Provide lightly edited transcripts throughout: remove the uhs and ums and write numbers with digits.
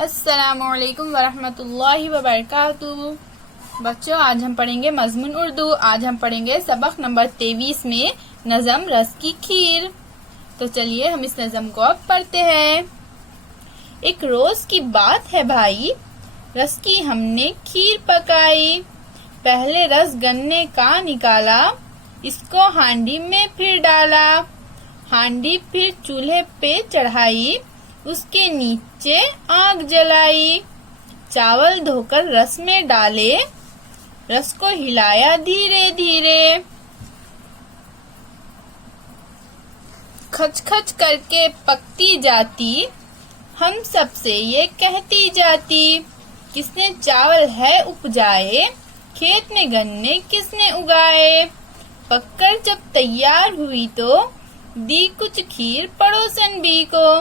अस्सलामुअलैकुम वरहमतुल्लाहि वबरकातुहू। बच्चों, आज हम पढ़ेंगे मज़मून उर्दू। आज हम पढ़ेंगे सबक नंबर 23 में नज़म रस की खीर। तो चलिए हम इस नज़म को अब पढ़ते हैं। एक रोज की बात है भाई, रस की हमने खीर पकाई। पहले रस गन्ने का निकाला, इसको हांडी में फिर डाला। हांडी फिर चूल्हे पे चढ़ाई, उसके नीचे आग जलाई। चावल धोकर रस में डाले, रस को हिलाया धीरे धीरे। खच खच करके पकती जाती, हम सबसे ये कहती जाती। किसने चावल है उपजाए, खेत में गन्ने किसने उगाए। पककर जब तैयार हुई तो दी कुछ खीर पड़ोसन भी को।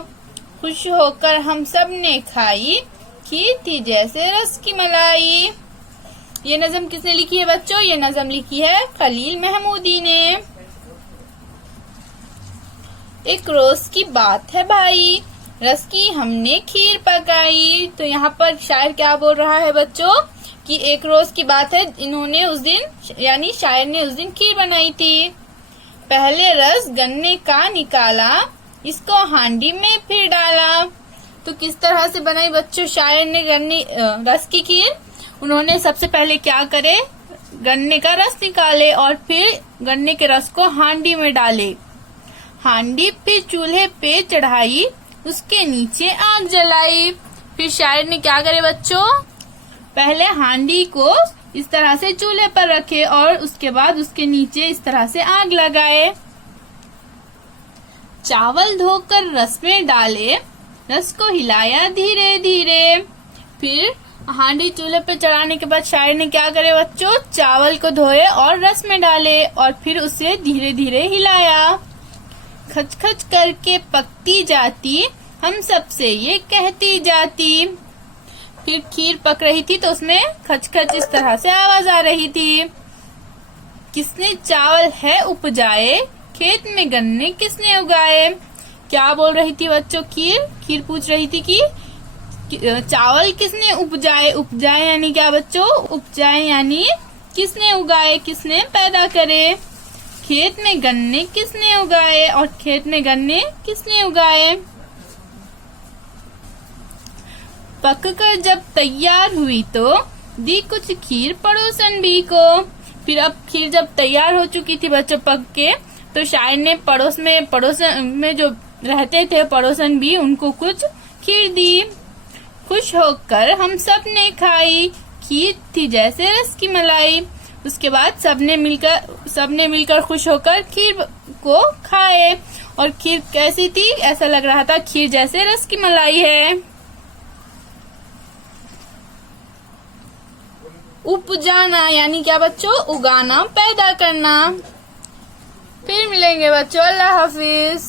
खुश होकर हम सब ने खाई, खीर थी जैसे रस की मलाई। ये नज़म किसने लिखी है बच्चों? ये नज़म लिखी है खलील महमूदी ने। एक रोज की बात है भाई, रस की हमने खीर पकाई। तो यहाँ पर शायर क्या बोल रहा है बच्चों कि एक रोज की बात है, इन्होंने उस दिन यानी शायर ने उस दिन खीर बनाई थी। पहले रस गन्ने का निकाला, इसको हांडी में फिर डाला। तो किस तरह से बनाई बच्चों शायर ने रस की खीर? उन्होंने सबसे पहले क्या करे, गन्ने का रस निकाले और फिर गन्ने के रस को हांडी में डाले। हांडी फिर चूल्हे पे चढ़ाई, उसके नीचे आग जलाई। फिर शायर ने क्या करे बच्चों, पहले हांडी को इस तरह से चूल्हे पर रखे और उसके बाद उसके नीचे इस तरह से आग लगाए। चावल धोकर रस में डाले, रस को हिलाया धीरे धीरे। फिर हांडी चूल्हे पे चढ़ाने के बाद शायर ने क्या करे बच्चों, चावल को धोए और रस में डाले और फिर उसे धीरे धीरे हिलाया। खच खच करके पकती जाती, हम सबसे ये कहती जाती। फिर खीर पक रही थी तो उसमें खच खच इस तरह से आवाज आ रही थी। किसने चावल है उपजाए, खेत में गन्ने किसने उगाए। क्या बोल रही थी बच्चों खीर पूछ रही थी कि चावल किसने उपजाए। उपजाए यानी क्या बच्चों, उपजाए यानी किसने उगाए, किसने पैदा करे। खेत में गन्ने किसने उगाए और खेत में गन्ने किसने उगाए। पककर जब तैयार हुई तो दी कुछ खीर पड़ोसन भी को। फिर अब खीर जब तैयार हो चुकी थी बच्चों पक के, तो शायर ने पड़ोसन में जो रहते थे पड़ोसन भी, उनको कुछ खीर दी। खुश होकर हम सब ने खाई, खीर थी जैसे रस की मलाई। उसके बाद सबने मिलकर खुश होकर खीर को खाए और खीर कैसी थी, ऐसा लग रहा था खीर जैसे रस की मलाई है। उपजाना यानी क्या बच्चों, उगाना, पैदा करना। फिर मिलेंगे बच्चों, अल्लाह हाफिज।